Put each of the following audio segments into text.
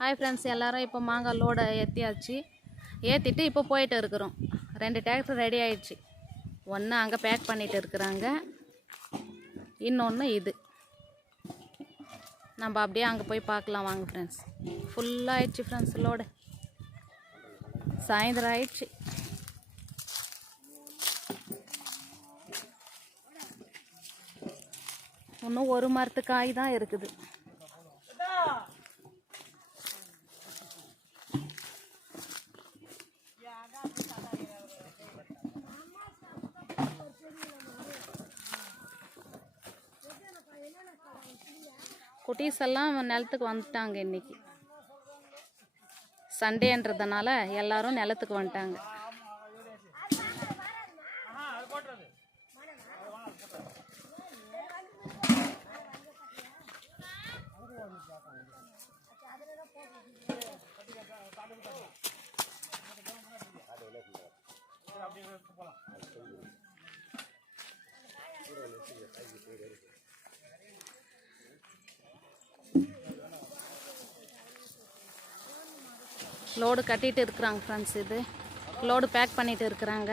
Hi friends எல்லாரும் இப்போ மாங்காய் லோடை ஏற்றியாச்சு ஏற்றிட்டு இப்போ போயிட்டு இருக்கிறோம். ரெண்டு டிராக்டர் ரெடி ஆயிடுச்சு. ஒன்று அங்கே பேக் பண்ணிட்டு இருக்கிறாங்க. இன்னொன்று இது. நம்ம அப்படியே அங்கே போய் பார்க்கலாம் வாங்க ஃப்ரெண்ட்ஸ் ஃபுல்லாக ஆயிடுச்சு ஃப்ரெண்ட்ஸ் லோடு. சாயந்தரம் ஆயிடுச்சு. இன்னும் ஒரு மரத்து காய் தான் இருக்குது. குட்டீஸ் எல்லாம் நிலத்துக்கு வந்துட்டாங்க இன்னைக்கு. சண்டேன்றதுனால எல்லாரும் நிலத்துக்கு வந்துட்டாங்க. லோடு கட்டிட்டு இருக்கிறாங்க ஃப்ரெண்ட்ஸ் இது. லோடு பேக் பண்ணிட்டு இருக்கிறாங்க.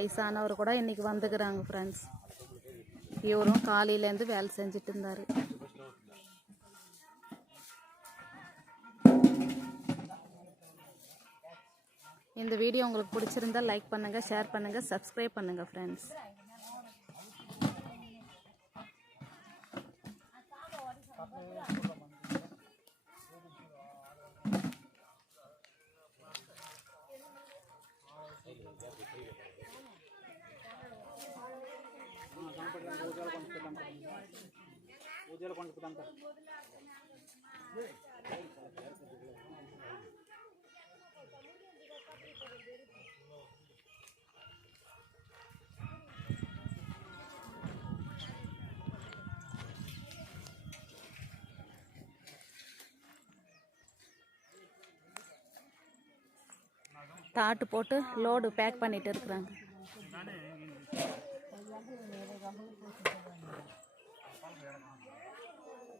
வயசானவர் கூட இன்றைக்கி வந்துக்கிறாங்க ஃப்ரெண்ட்ஸ் இவரும் காலையிலேருந்து வேலை செஞ்சுட்டு இருந்தார். இந்த வீடியோ உங்களுக்கு பிடிச்சிருந்தா லைக் பண்ணுங்க ஷேர் பண்ணுங்கள் சப்ஸ்கிரைப் பண்ணுங்கள் ஃப்ரெண்ட்ஸ் ಜೇಲ್ ಕೊಂಡ್ಬಿಟ್ಟಂತ தாட்டு போட்டு லோடு பேக் பண்ணிட்டு இருக்கிறாங்க Gracias.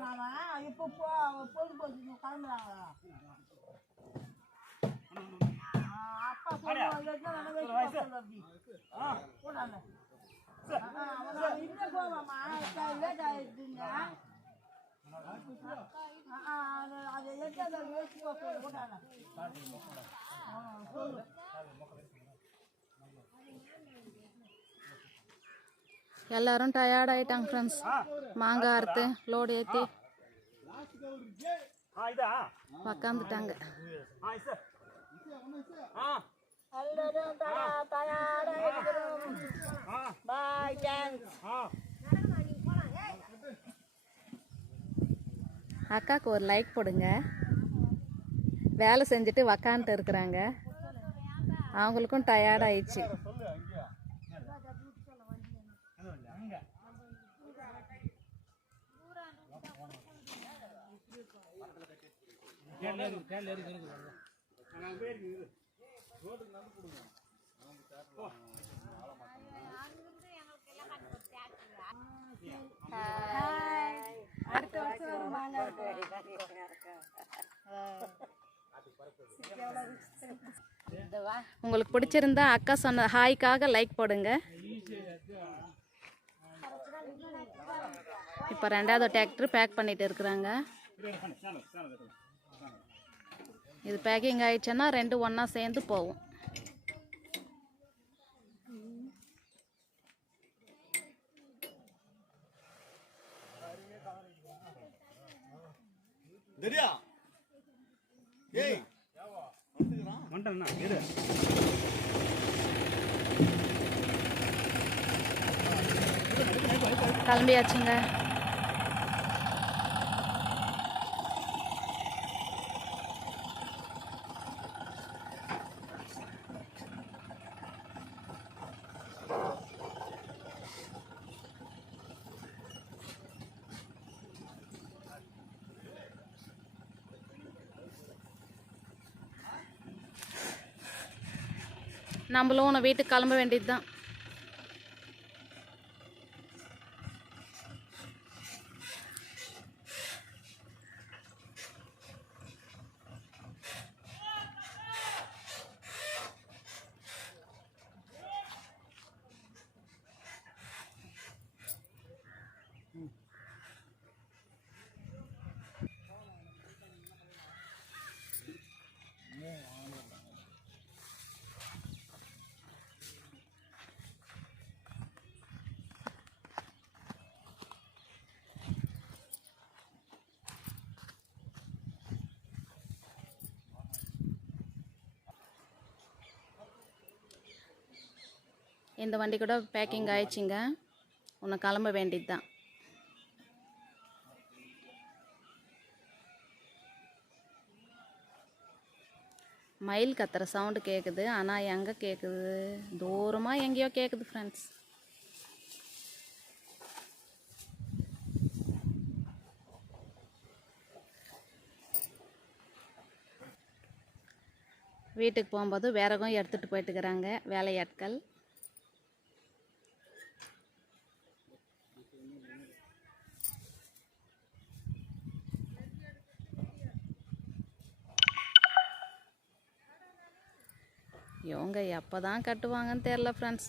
நான் இப்போ போ பொழுது போச்சு கிளம்புறாங்களா அப்பா எத்தனை தடவை வச்சு போக சொல்லு அப்படி. போடாத. ஆ, அவன் இன்னே போவாம்மா. லேட் ஆயிடுச்சுங்க. அது- தடவை வச்சு போக சொல்லு. போடாத. ஆ, சொல்லு. எல்லாரும் டயர்ட் ஆயிட்டாங்க ஃப்ரெண்ட்ஸ் மாங்காய் அறுத்து லோடு ஏற்றி உக்காந்துட்டாங்க. அக்காவுக்கு ஒரு லைக் போடுங்க. வேலை செஞ்சுட்டு உக்காந்துட்டு இருக்கிறாங்க. அவங்களுக்கும் டயர்ட் ஆயிடுச்சு. அடுத்த வருஷம் வருவாங்க உங்களுக்கு பிடிச்சிருந்தா அக்கா சொன்ன ஹாய்க்காக லைக் போடுங்க. இப்போ ரெண்டாவது டிராக்டர் பேக் பண்ணிட்டு இருக்கிறாங்க. இது பேக்கிங் ஆயிடுச்சுன்னா ரெண்டு ஒன்றா சேர்ந்து போகும். தெரியா? ஏய். கிளம்பியாச்சுங்க. நம்மளும் உன்னை வீட்டுக்கு கிளம்ப வேண்டியது தான் இந்த வண்டி கூட பேக்கிங் ஆயிடுச்சுங்க. உன்னை கிளம்ப வேண்டியது தான் மயில் கத்துற சவுண்டு கேட்குது ஆனால் எங்கே கேட்குது தூரமாக எங்கேயோ கேட்குது ஃப்ரெண்ட்ஸ் வீட்டுக்கு போகும்போது விறகும் எடுத்துகிட்டு போயிட்டுக்கிறாங்க வேலையாட்கள். இவங்க எப்போ தான் கட்டுவாங்கன்னு தெரில ஃப்ரெண்ட்ஸ்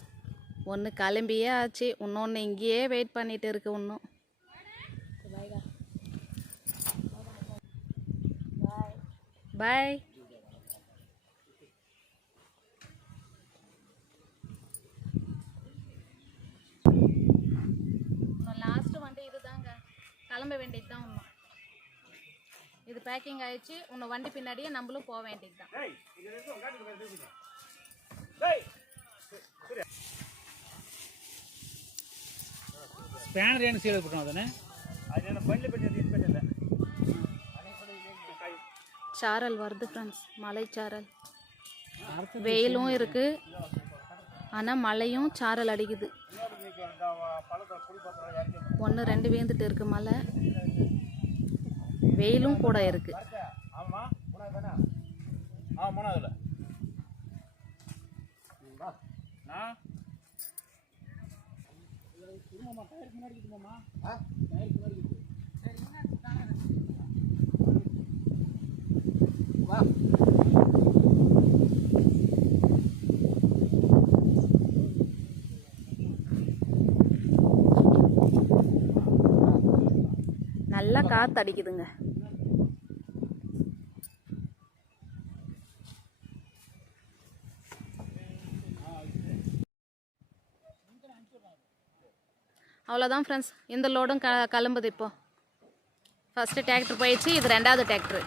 ஒன்று கிளம்பியே ஆச்சு இன்னொன்று இங்கேயே வெயிட் பண்ணிட்டு இருக்கு இன்னும். பாய் லாஸ்ட் வண்டி இதுதாங்க. கிளம்ப வேண்டியது தான் இன்னும் இது பேக்கிங் ஆயிடுச்சு. இன்னும் வண்டி பின்னாடியே நம்மளும் போக வேண்டியது தான் స్పానర్ ఏం సీల్ పెట్టుకున్నావు అతనే అది నేను బండ్లు పెట్టి சாரல். வருது ஃப்ரெண்ட்ஸ் மலைச்சாரல் வெயிலும் இருக்கு. ஆனால் மலையும் சாரல் அடிக்குது. ஒன்று ரெண்டு வேந்துட்டு இருக்கு மலை வெயிலும் கூட இருக்கு. திரும்பமா டயருக்கு ஆ? வா நல்லா காற்று அவ்வளோதான் ஃப்ரெண்ட்ஸ் இந்த லோடும் க கிளம்புது இப்போது ஃபஸ்ட்டு டிராக்டர் போயிடுச்சு இது ரெண்டாவது டிராக்டரு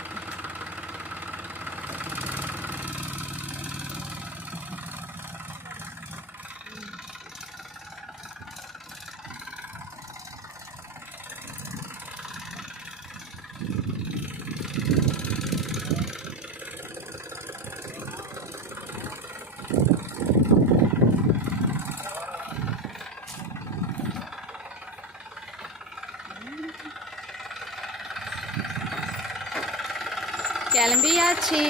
கிளம்பியாச்சு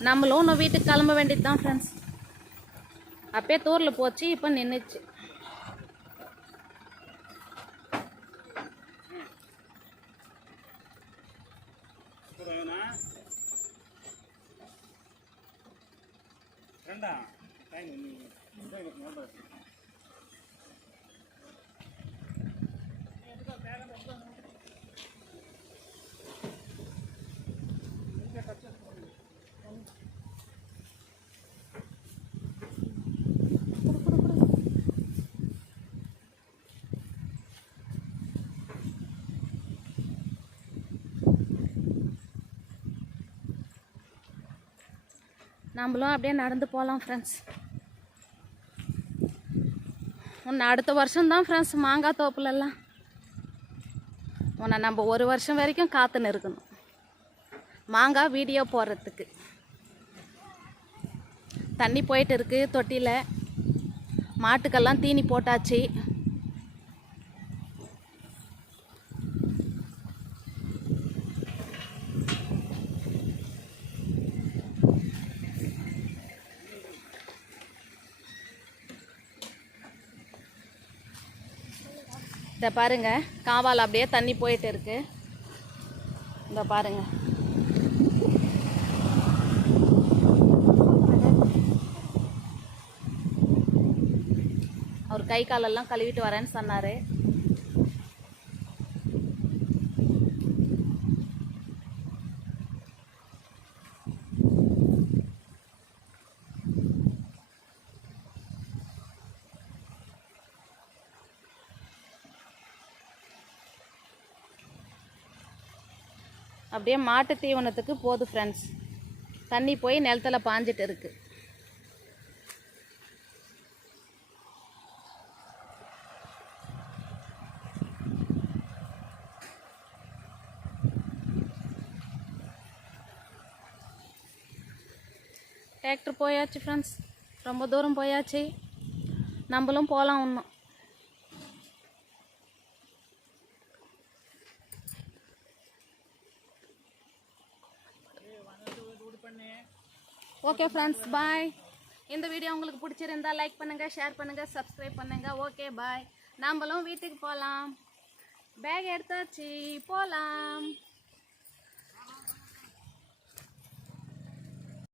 நம்மளும் இன்னும் வீட்டுக்கு கிளம்ப வேண்டியது தான் ஃப்ரெண்ட்ஸ் அப்பயே தூரில் போச்சு இப்போ நின்றுச்சு ரெண்டா டைம் நம்மளும் அப்படியே நடந்து போகலாம் ஃப்ரெண்ட்ஸ் உன்னை அடுத்த வருஷம்தான் ஃப்ரெண்ட்ஸ் மாங்காய் தோப்புலெல்லாம் உன்னை நம்ம ஒரு வருஷம் வரைக்கும் காத்துன்னு இருக்கணும் மாங்காய் வீடியோ போடுறதுக்கு. தண்ணி போயிட்டு இருக்குது தொட்டியில் மாட்டுக்கெல்லாம் தீனி போட்டாச்சு. இதை பாருங்க காவால் அப்படியே தண்ணி போயிட்டு இருக்கு. இந்த பாருங்க. அவர் கை காலெல்லாம் கழுவிட்டு வரேன்னு சொன்னார். அப்படியே மாட்டு தீவனத்துக்கு போகுது ஃப்ரெண்ட்ஸ் தண்ணி போய் நிலத்துல பாஞ்சிட்டு இருக்கு. டிராக்டர் போயாச்சு ஃப்ரெண்ட்ஸ் ரொம்ப தூரம் போயாச்சு. நம்மளும் போகலாம் இன்னும். ஓகே ஃப்ரெண்ட்ஸ் பாய் இந்த வீடியோ உங்களுக்கு பிடிச்சிருந்தா லைக் பண்ணுங்கள் ஷேர் பண்ணுங்கள் சப்ஸ்கிரைப் பண்ணுங்கள் ஓகே பாய் நம்மளும் வீட்டுக்கு போகலாம் பேக் எடுத்தாச்சு போகலாம்